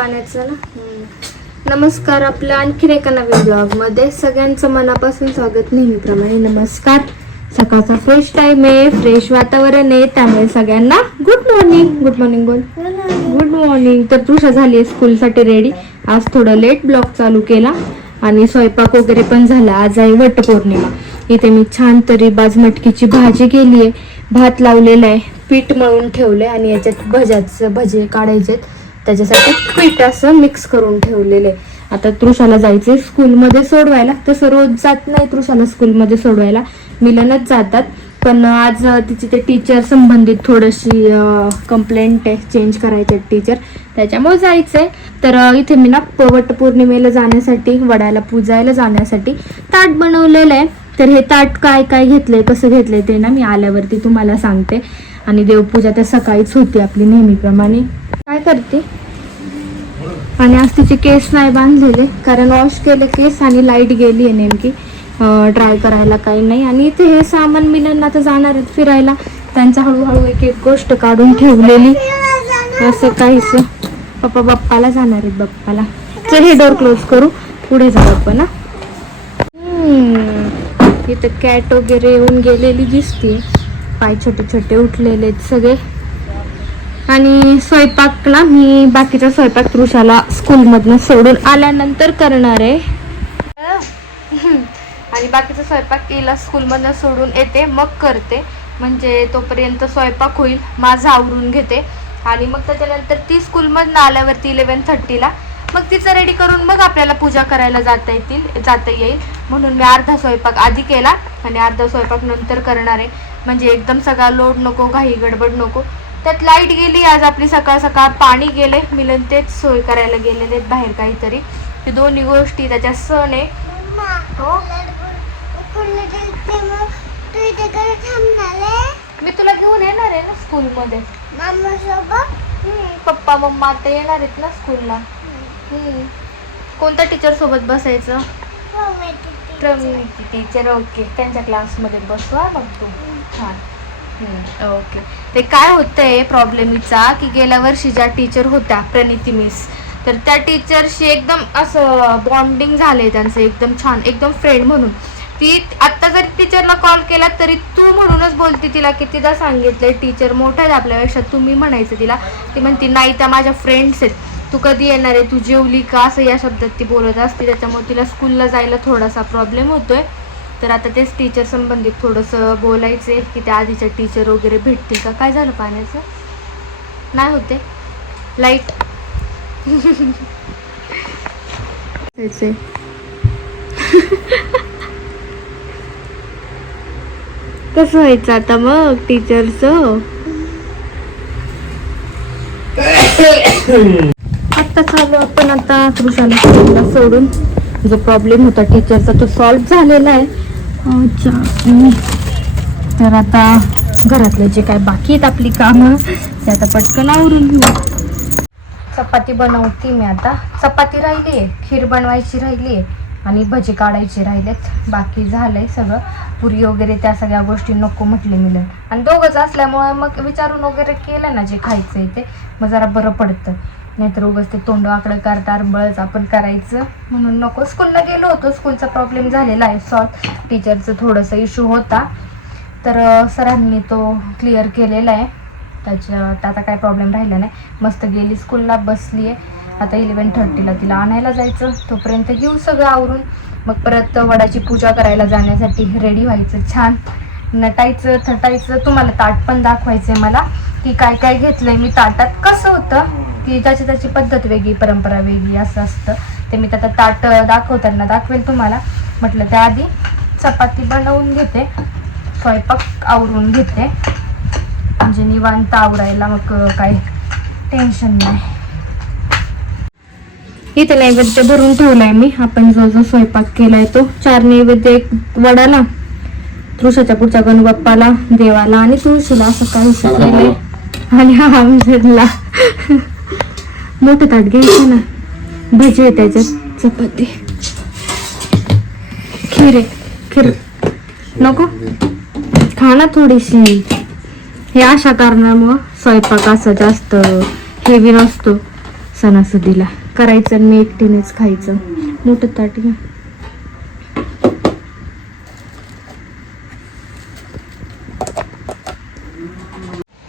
पाण्याचं ना? नमस्कार आपल्या आणखीन एका नवीन ब्लॉगमध्ये सगळ्यांचं मनापासून स्वागत नेहमीप्रमाणे. नमस्कार. सकाळचा फ्रेश टाइम आहे फ्रेश वातावरण आहे त्यामुळे सगळ्यांना गुड मॉर्निंग गुड मॉर्निंग बोल. गुड मॉर्निंग तर तुषा झाली आहे स्कूलसाठी रेडी आज थोडं लेट ब्लॉग चालू केला आणि स्वयंपाक वगैरे पण झाला. आज आहे वटपौर्णिमा. इथे मी छान तरी बाजमटकीची भाजी केली आहे. भात लावलेला आहे. पीठ मळून ठेवलं आहे आणि याच्यात भज्याचं भजे काढायचे आहेत त्याच्यासाठी पीठ असं मिक्स करून ठेवलेलं. आहे आता तृषाला जायचंय स्कूलमध्ये सोडवायला. तसं रोज जात नाही तृषाला स्कूलमध्ये सोडवायला. मिलनच जातात. पण आज तिची ते टीचर संबंधित थोडीशी कंप्लेंट आहे. चेंज करायचे टीचर त्याच्यामुळे जायचंय. तर इथे मी ना पवट पौर्णिमेला जाण्यासाठी वडाला पूजायला जाण्यासाठी ताट बनवलेलं आहे. तर हे ताट काय काय घेतलंय कसं घेतलंय ते ना मी आल्यावरती तुम्हाला सांगते. आणि देवपूजा तर सकाळीच होती आपली नेहमीप्रमाणे. काय करते? आणि आज तिचे केस नाही बांधलेले कारण वॉश केले केस आणि लाइट गेली आहे नेमकी. ड्राय करायला काही नाही. आणि इथे हे सामान मिलन आता जाणार आहेत फिरायला. त्यांचा हळूहळू एक एक गोष्ट काढून ठेवलेली. असं काहीच पप्पा बाप्पाला जाणार आहेत बाप्पाला. चल हे डोर क्लोज करू. पुढे जाऊ आपण इथं कॅट वगैरे येऊन गेलेली दिसते पाय छोटे छोटे उठलेले आहेत सगळे. आणि स्वयंपाकला मी बाकीचा स्वयंपाक तृषाला स्कूलमधनं सोडून आल्यानंतर करणार आहे. आणि बाकीचा स्वयंपाक तिला स्कूलमधनं सोडून येते मग करते. म्हणजे तोपर्यंत स्वयंपाक होईल माझं आवरून घेते. आणि मग त्याच्यानंतर ती स्कूलमधनं आल्यावरती इलेवन थर्टीला मग तिचं रेडी करून मग आपल्याला पूजा करायला जाता येतील जाता येईल. म्हणून मी अर्धा स्वयंपाक आधी केला आणि अर्धा स्वयंपाक नंतर करणार आहे. म्हणजे एकदम सगळा लोड नको घाई गडबड नको. त्यात लाइट गेली आज आपली सकाळ सकाळ पाणी गेले. मिलन तेच सोय करायला गेलेले आहेत बाहेर काहीतरी. ते दोन्ही गोष्टी त्याच्या सण आहे. हो? मी तुला घेऊन येणार आहे ना स्कूलमध्ये. पप्पा मम्मा आता येणार आहेत ना स्कूलला. कोणत्या टीचर सोबत बसायचं? टीचर ओके त्यांच्या क्लासमध्ये बसवा मग तू. हां. हम्म, ओके. ते काय होतंय प्रॉब्लेमीचा की गेल्या वर्षी ज्या टीचर होत्या प्रणिती मिस तर त्या टीचरशी एकदम असं बॉन्डिंग झाले त्यांचं एकदम छान एकदम फ्रेंड म्हणून. ती आत्ता जरी टीचरला कॉल केला तरी तू म्हणूनच बोलते तिला कितीदा सांगितलं टीचर मोठ्या आहेत आपल्यापेक्षा तुम्ही म्हणायचं तिला. ती म्हणते नाही त्या माझ्या फ्रेंड्स आहेत. तू कधी येणार आहे? तू जेवली का? असं या शब्दात ती बोलत असते. त्याच्यामुळे तिला स्कूलला जायला थोडासा प्रॉब्लेम होतोय. तर आता तेच टीचर संबंधित थोडंसं बोलायचे की त्या आधीच्या टीचर वगैरे भेटतील का? काय झालं पाण्याचं? नाही होते. लाइट कसं व्हायचं आता मग टीचरचं आता चालू आपण आता कृषाला सोडून जो प्रॉब्लेम होता टीचरचा तो सॉल्व्ह झालेला आहे. तर आता घरातले जे काय बाकी आहेत आपली कामं ते आता पटकन आवरून घेऊ. चपाती बनवते मी आता. चपाती राहिली आहे खीर बनवायची राहिली आहे आणि भजी काढायची राहिलेत. बाकी झालंय सगळं. पुरी वगैरे त्या सगळ्या गोष्टी नको म्हटले मिलन. आणि दोघंच असल्यामुळे मग विचारून वगैरे केलं ना जे खायचं आहे ते. मग जरा बरं पडतं. नाहीतर उगाच ते तोंड आकडं करता बळच आपण करायचं. म्हणून नको स्कूलला गेलो होतो. स्कूलचा प्रॉब्लेम झालेला आहे. सॉल्व टीचरचं थोडंसं इश्यू होता. तर सरांनी तो क्लिअर केलेला आहे. त्याच्यात आता काय प्रॉब्लेम राहिला नाही. मस्त गेली स्कूलला बसली आहे. आता इलेवन थर्टीला तिला आणायला जायचं. तोपर्यंत घेऊ सगळं आवरून. मग परत वडाची पूजा करायला जाण्यासाठी रेडी व्हायचं. छान. नटायचं थटायचं. तुम्हाला ताट पण दाखवायचं आहे मला. की काय काय घेतलंय? मी ताटात कसं होतं? की त्याची त्याची पद्धत वेगळी परंपरा वेगळी असं असतं. ते मी त्यात ताट दाखवताना दाखवेल तुम्हाला. म्हटलं त्याआधी चपाती बनवून घेते स्वयंपाक आवरून घेते. म्हणजे निवांत आवरायला मग काय टेन्शन नाही. इथे नैवेद्य भरून ठेवलाय मी. आपण जो जो स्वयंपाक केलाय तो. चार नैवेद्य एक वडाला तुळसाच्या पुढच्या गणबाप्पाला देवाला आणि तुळशीला असं काही केलंय आणि हा मोठं ताट घ्यायचं ना. भजी आहे त्याच्यात. चपाती. खीर. आहे खीर. नको? खा ना थोडीशी. हे अशा कारणामुळं स्वयंपाक असं जास्त हेवी नसतो सणासुदीला. करायचं आणि मी एकटीनेच खायचं. मोठं ताट घ्या.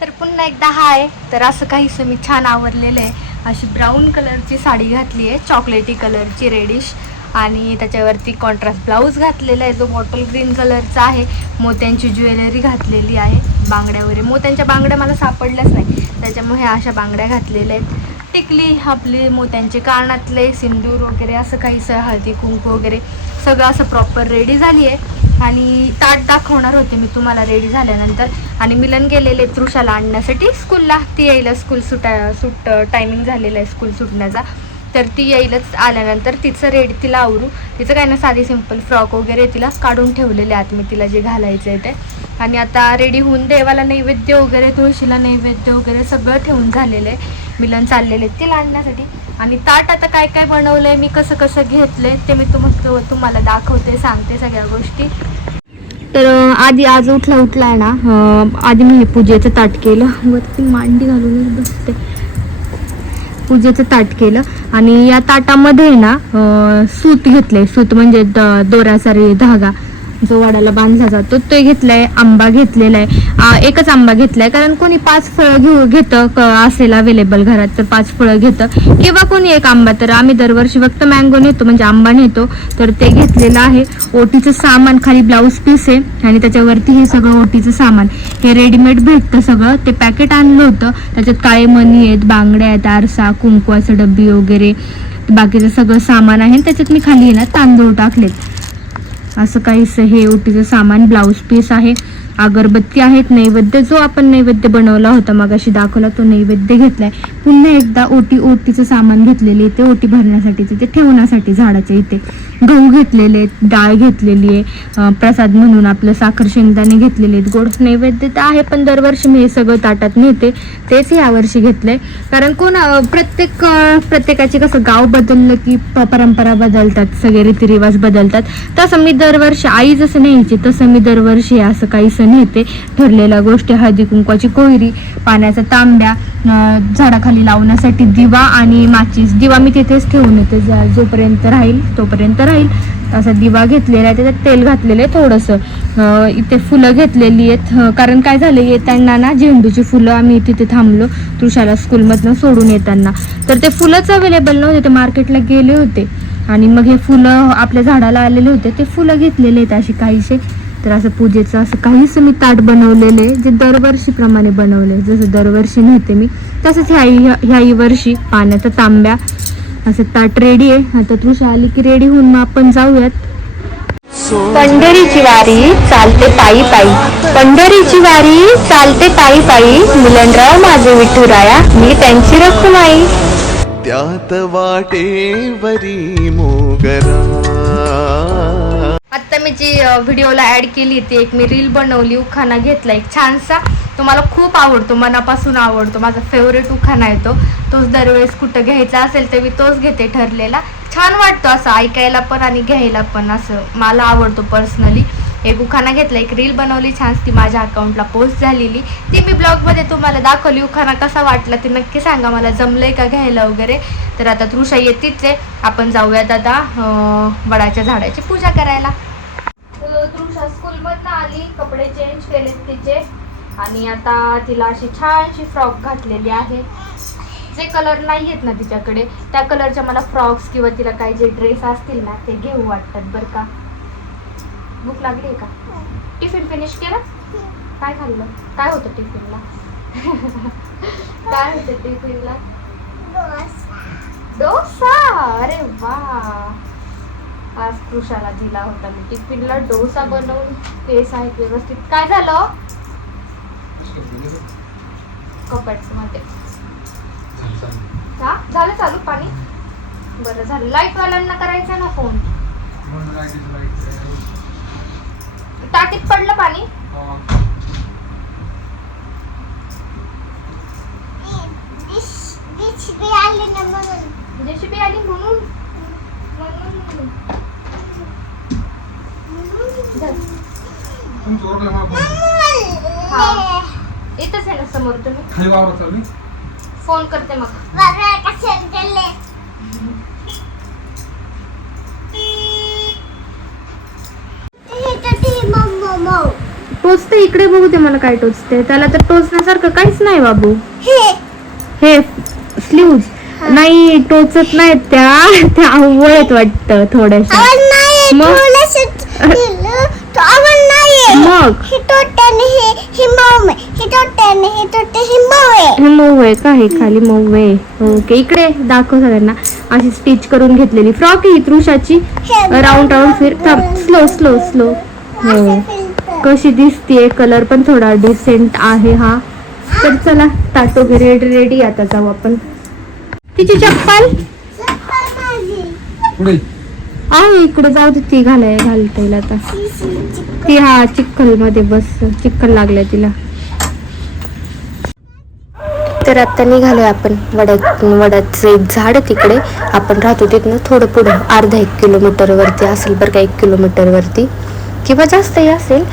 तर पुन्हा एकदा हाय. तर असं काहीसं मी छान आवरलेलं आहे. अशी ब्राऊन कलरची साडी घातली आहे चॉकलेटी कलरची रेडिश. आणि त्याच्यावरती कॉन्ट्रास्ट ब्लाऊज घातलेला आहे जो बॉटल ग्रीन कलरचा आहे. मोत्यांची ज्वेलरी घातलेली आहे बांगड्या वगैरे. मोत्यांच्या बांगड्या मला सापडल्याच नाही. त्याच्यामुळे ह्या अशा बांगड्या घातलेल्या आहेत. टिकली आपली मोत्यांचे कानातले सिंदूर वगैरे असं काहीसं हळदी कुंकू वगैरे. सगळं असं प्रॉपर रेडी झाली आहे. आणि ताट दाखवणार होते मी तुम्हाला रेडी झाल्यानंतर. आणि मिलन गेलेले तृषाला आणण्यासाठी स्कूलला ती यायला स्कूल सुटा सुट टायमिंग झालेला आहे स्कूल सुटण्याचा. तर ती येईलच आल्यानंतर तिचं रेडी तिला आवरू. तिचं काय ना साधी सिंपल फ्रॉक वगैरे तिला काढून ठेवलेले आहेत मी तिला जे घालायचं आहे ते. आणि आता रेडी होऊन देवाला नैवेद्य वगैरे तुळशीला नैवेद्य वगैरे सगळं ठेवून झालेलं आहे. मिलन चाललेले आहेत तिला आणण्यासाठी. आणि ताट आता काय काय बनवलंय मी कसं कसं घेतलंय ते मी तुम तुम्हाला दाखवते सांगते सगळ्या गोष्टी. तर आधी आज उठला उठला आहे ना आधी मी हे पूजेचं ताट केलं. वरती मांडी घालून बसते. पूजेचं ताट केलं. आणि या ताटामध्ये ना सूत घेतले सूत म्हणजे द- दोऱ्यासारी धागा. जो वाड्याला बांधला जातो ते घेतलाय आंबा घेतलेला आहे. एकच आंबा घेतलाय कारण कोणी पाच फळं घेऊ घेतं क- असेल अवेलेबल घरात तर पाच फळं घेतं. किंवा कोणी एक आंबा तर आम्ही दरवर्षी फक्त मँगो नेतो म्हणजे आंबा नेतो तर ते घेतलेलं आहे. ओटीचं सामान खाली ब्लाऊज पीस आहे आणि त्याच्यावरती हे सगळं ओटीचं सामान. हे रेडीमेड भेटतं सगळं ते पॅकेट आणलं होतं. त्याच्यात काळे मणी आहेत बांगड्या आहेत आरसा कुंकवाचं डब्बी वगैरे बाकीचं सगळं सामान आहे. त्याच्यात मी खाली आहे ना तांदूळ टाकलेत. असं काहीसं हे ओटीचं सामान ब्लाऊज पीस आहे. अगरबत्ती आहेत नैवेद्य जो आपण नैवेद्य बनवला होता मगाशी दाखवला तो नैवेद्य घेतलाय. पुन्हा एकदा ओटी ओटीचं सामान घेतलेले ते ओटी भरण्यासाठी ते ठेवण्यासाठी झाडाच्या इथे गहू घेतलेले आहेत डाळ घेतलेली आहे प्रसाद म्हणून आपलं साखर शेंगदाणे घेतलेले आहेत गोड नैवेद्य तर आहे पण दरवर्षी मी हे सगळं ताटात नेते तेच यावर्षी घेतलंय. कारण कोण प्रत्येक प्रत्येकाचे प्रत्येकाची कसं गाव बदललं की परंपरा बदलतात सगळे रीतिरिवाज बदलतात. तसं मी दरवर्षी आई जसं न्यायची तसं मी दरवर्षी असं काही नेते ठरलेल्या गोष्टी हळदी कुंकवाची कोयरी पाण्याचा तांब्या झाडाखाली लावण्यासाठी दिवा आणि माचीस. दिवा मी तिथेच ठेवून येते. जोपर्यंत राहील तोपर्यंत राहील. असा दिवा घेतलेला आहे. त्याच्यात तेल घातलेलं आहे थोडंसं. इथे फुलं घेतलेली आहेत. कारण काय झालं येताना ना झेंडूची फुलं आम्ही तिथे थांबलो तुळशाला स्कूलमधनं सोडून येताना. तर ते फुलंच अवेलेबल नव्हते. ते मार्केटला गेले होते. आणि मग हे फुलं आपल्या झाडाला आलेले होते. ते फुलं घेतलेले आहेत अशी काहीसे. तर असं पूजेचं असं काहीच मी ताट बनवलेलं जे दरवर्षीप्रमाणे बनवले जसं दरवर्षी नेते मी तसंच ह्या ह्याही वर्षी पाण्याचा तांब्या असं ताट रेडी आहे. आता तृषा आली की रेडी होऊन मग आपण जाऊयात. पंढरीची वारी चालते पायी पायी. पंढरीची वारी चालते पायी पायी. मिलनराव माझे विठुराया मी त्यांची रखुमाई. त्यात वाटेवरी मोगरा. आत्ता मी जी व्हिडिओला ॲड केली ती एक मी रील बनवली उखाणा घेतला एक छानसा. तो मला खूप आवडतो मनापासून आवडतो माझा फेवरेट उखाणा आहे तो. तोच दरवेळेस कुठं घ्यायचा असेल तर मी तोच घेते ठरलेला. छान वाटतो असं ऐकायला पण आणि घ्यायला पण असं मला आवडतो पर्सनली एक उखाणा घेतला एक रील बनवली छान ती माझ्या अकाउंटला पोस्ट झालेली. ती मी ब्लॉगमध्ये तुम्हाला दाखवली उखाणा कसा वाटला ते नक्की सांगा मला जमलंय का घ्यायला वगैरे? तर आता तृषा येतीच आहे. आपण जाऊयात आता वडाच्या झाडाची पूजा करायला. आली कपडे चेंज केलेत तिचे. आणि आता तिला अशी छानशी फ्रॉक घातलेली आहे. जे कलर नाही आहेत ना तिच्याकडे त्या कलरच्या मला फ्रॉक्स किंवा तिला काही जे ड्रेस असतील ना ते घेऊ वाटतात बरं का. भूक लागली आहे का? टिफिन फिनिश केला? काय खाल्लं? काय होतं टिफिनला काय होतं टिफिनला डोसा? अरे वा! आज कृषाला दिला होता मी टिफिनला डोसा बनवून. केस आहेत व्यवस्थित. काय झालं? कपड्समध्ये. हा? झालं चालू पाणी? बरं झालं. लाइट वाल्यांना करायचं ना फोन टाकीत पडलं पाणी? जेसीबी आली म्हणून म्हणून. इथंच आहे ना समोर तुम्ही. फोन करते मग. टोचते इकडे बघू ते मला काय टोचते. त्याला तर टोचण्यासारखं काहीच नाही बाबू. हे स्लीव्ज. नाही टोचत नाहीत त्या. त्या आवळत वाटतं थोड्याशा. मग? मग? हे मऊ आहे. का? हे खाली मऊ आहे. ओके इकडे दाखव सगळ्यांना. अशी स्टिच करून घेतलेली. फ्रॉक ही तृषाची. राऊंड राऊंड फिर स्लो स्लो स्लो हो. कशी दिसतीये? कलर पण थोडा डिसेंट आहे हा. तर चला ताट वगैरे रेडी आता जाऊ आपण. तिची चप्पल? पुढे. आहे इकडे जाऊ दे ती घालाय घालता आता. ती हा चिखलमध्ये बस चिखल लागलाय तिला. तर आता निघालोय आपण वड्या वड्याचं एक झाड तिकडे. आपण राहतो तिथनं थोडं पुढं अर्धा एक किलोमीटर वरती असेल बरं का एक किलोमीटर वरती किंवा जास्तही असेल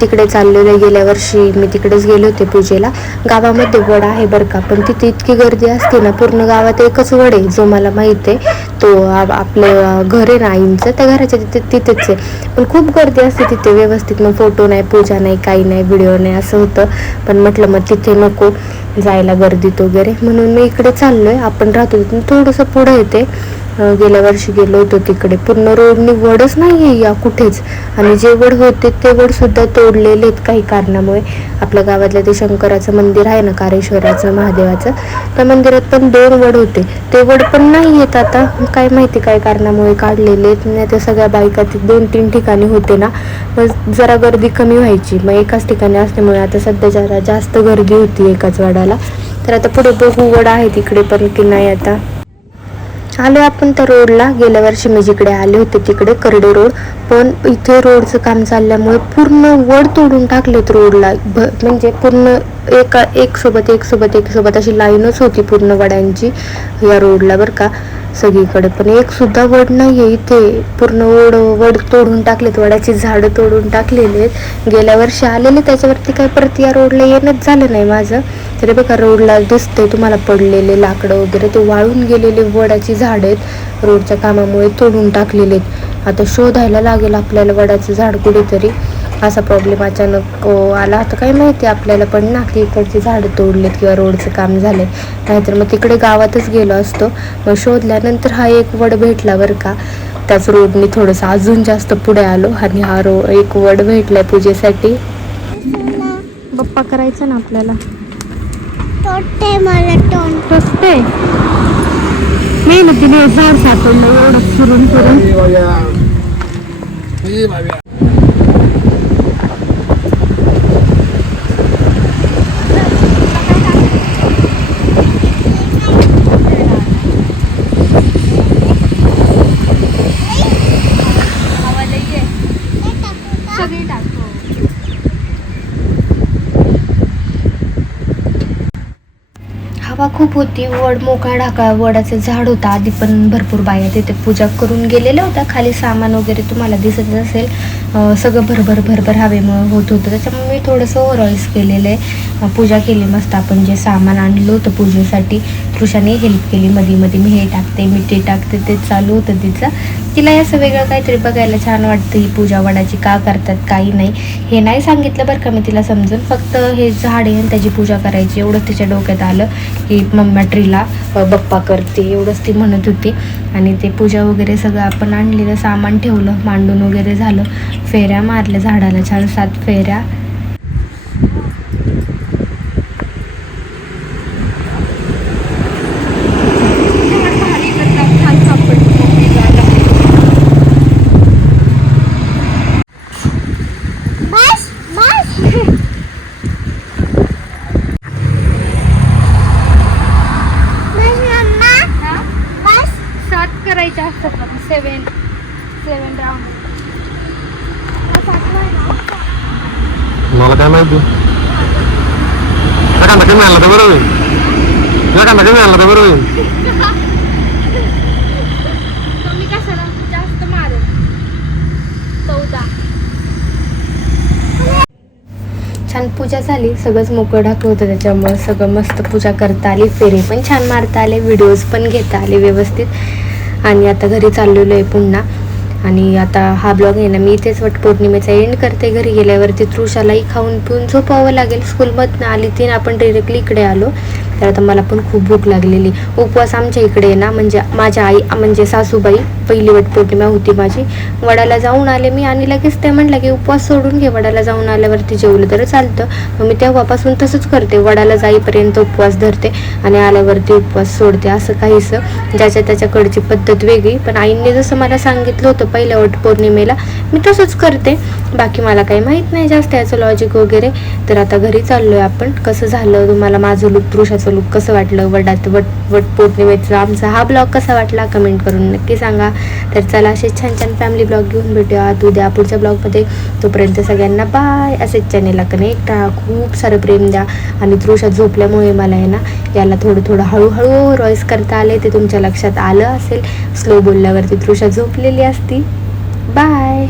तिकडे चाललेलं गेल्या वर्षी मी तिकडेच गेले होते पूजेला. गावामध्ये वड आहे बरं का पण तिथे इतकी गर्दी असते ना पूर्ण गावात एकच वड आहे जो मला माहीत आहे. तो आपलं घर आहे ना आईंचं त्या घराच्या तिथे तिथेच आहे. पण खूप गर्दी असते तिथे व्यवस्थित मग फोटो नाही पूजा नाही काही नाही व्हिडिओ नाही असं होतं. पण म्हटलं मग तिथे नको जायला गर्दीत वगैरे. म्हणून मी इकडे चाललो आहे आपण राहतो तिथून थोडंसं पुढं येते. गेल्या वर्षी गेलो होतो तिकडे. पूर्ण रोडनी वडच आहे या कुठेच. आणि जे वड होते ते वड सुद्धा तोडलेले आहेत काही कारणामुळे. आपल्या गावातलं ते शंकराचं मंदिर आहे ना कारेश्वराचं महादेवाचं त्या मंदिरात पण दोन वड होते. ते वड पण नाही आहेत आता. काय माहिती काय कारणामुळे काढलेले आहेत नाही त्या सगळ्या बायका ते दोन तीन ठिकाणी होते ना. मग जरा गर्दी कमी व्हायची. मग एकाच ठिकाणी असल्यामुळे आता सध्या जरा जास्त गर्दी होती एकाच वडाला. तर आता पुढे बघू वड आहे तिकडे पण की नाही आता. आलो आपण त्या रोडला. गेल्या वर्षी मी जिकडे आले होते तिकडे करडे रोड. पण इथे रोडचं काम चालल्यामुळे पूर्ण वड तोडून टाकलेत रोडला. भ म्हणजे पूर्ण एका एक सोबत एक सोबत एक सोबत अशी लाईनच होती पूर्ण वड्यांची या रोडला बरं का. सगळीकडे पण एक सुद्धा वड आहे इथे. पूर्ण वड वड तोडून टाकलेत वडाची झाडं तोडून टाकलेली आहेत. गेल्या वर्षी आलेले त्याच्यावरती काय परत या रोडला येणंच झालं नाही माझं. तरी बघा रोडला दिसतंय तुम्हाला पडलेले लाकडं वगैरे ते वाळून गेलेले वडाची झाड आहेत. रोडच्या कामामुळे तोडून टाकलेले आहेत. आता शोधायला लागेल आपल्याला वडाचं झाड कुठेतरी. असा प्रॉब्लेम अचानक आला. आता काय माहिती आपल्याला पण ना की इकडची झाडं तोडलेत किंवा रोडचं काम झालंय. नाहीतर मग तिकडे गावातच गेलो असतो. मग शोधल्यानंतर हा एक वड भेटला बरं का. त्याच रोडने थोडंसं अजून जास्त पुढे आलो आणि हा रो एक वड भेटलाय पूजेसाठी. बप्पा करायचं ना आपल्याला. टोचते मेहनतीने झाड सापडलं एवढं फिरून फिरून हवा खूप होती. वड मोकळा ढाका वडाचं झाड होता. आधी पण भरपूर बाया तिथे पूजा करून गेलेल्या होत्या. खाली सामान वगैरे तुम्हाला दिसत असेल. सगळं भरभर भरभर हवेमुळे होत होतं. त्याच्यामुळे मी थोडंसं ओव्हरऑइस केलेलं आहे. पूजा केली मस्त. आपण जे सामान आणलं होतं पूजेसाठी तृषाने हेल्प केली. मध्ये मध्ये मी हे टाकते मी ते टाकते ते चालू होतं तिचं. तिला असं वेगळं काहीतरी बघायला छान वाटतं ही पूजा वडाची का करतात काही नाही. हे नाही सांगितलं बरं का मी तिला समजून. फक्त हे झाड आहे आणि त्याची पूजा करायची एवढंच तिच्या डोक्यात आलं की मम्मा ट्रीला बप्पा करते एवढंच ती म्हणत होती. आणि ते पूजा वगैरे सगळं आपण आणलेलं सामान ठेवलं मांडून वगैरे झालं. फेऱ्या मारल्या झाडाला छान सात फेऱ्या. मला काय माहिती एखादा कमी आला तर बरं होईल एखादा कमी आला तर बरं होईल कमी कशाला जास्त मारेल चौदा छान पूजा झाली सगळंच मोकळं ढाकलं होतं त्याच्यामुळं सगळं मस्त पूजा करता आली फेरे पण छान मारता आले व्हिडिओज पण घेता आले व्यवस्थित. आणि आता घरी चाललेलो आहे पुन्हा. आणि आता हा ब्लॉग आहे ना मी इथेच वटपौर्णिमेचा एंड करते घरी गेल्यावरती तृषालाही खाऊन पिऊन झोपावं लागेल. स्कूलमधनं आली ती आपण डिरेक्टली इकडे आलो. तर आता मला पण खूप भूक लागलेली. उपवास आमच्या इकडे आहे ना म्हणजे माझ्या आई म्हणजे सासूबाई पहिली वटपौर्णिमा होती माझी. वडाला जाऊन आले मी आणि लगेच ते म्हटलं की उपवास सोडून घे वडाला जाऊन आल्यावरती जेवलं तर चालतं. मग मी तेव्हापासून तसंच करते वडाला जाईपर्यंत उपवास धरते आणि आल्यावरती उपवास सोडते असं काहीसं. ज्याच्या त्याच्याकडची पद्धत वेगळी. पण आईने जसं मला सांगितलं होतं पहिल्या वटपौर्णिमेला मी तसंच करते. बाकी मला काही माहीत नाही जास्त याचं लॉजिक वगैरे. तर आता घरी चाललो आहे आपण. कसं झालं? तुम्हाला माझं लुक पुरुषाचं लुक कसं वाटलं? वडात वट वटपौर्णिमेचा आमचा हा ब्लॉग कसा वाटला? कमेंट करून नक्की सांगा. तर चला असे छान छान फॅमिली ब्लॉग घेऊन भेटूया. उद्या पुढच्या ब्लॉगमध्ये तोपर्यंत सगळ्यांना बाय असेच चॅनेलला कनेक्ट राहा. खूप सारं प्रेम द्या. आणि तृषा झोपल्यामुळे मला आहे ना याला थोडं थोडं हळूहळू रॉईस करता आले. ते तुमच्या लक्षात आलं असेल. स्लो बोलल्यावरती तृषा झोपलेली असती. बाय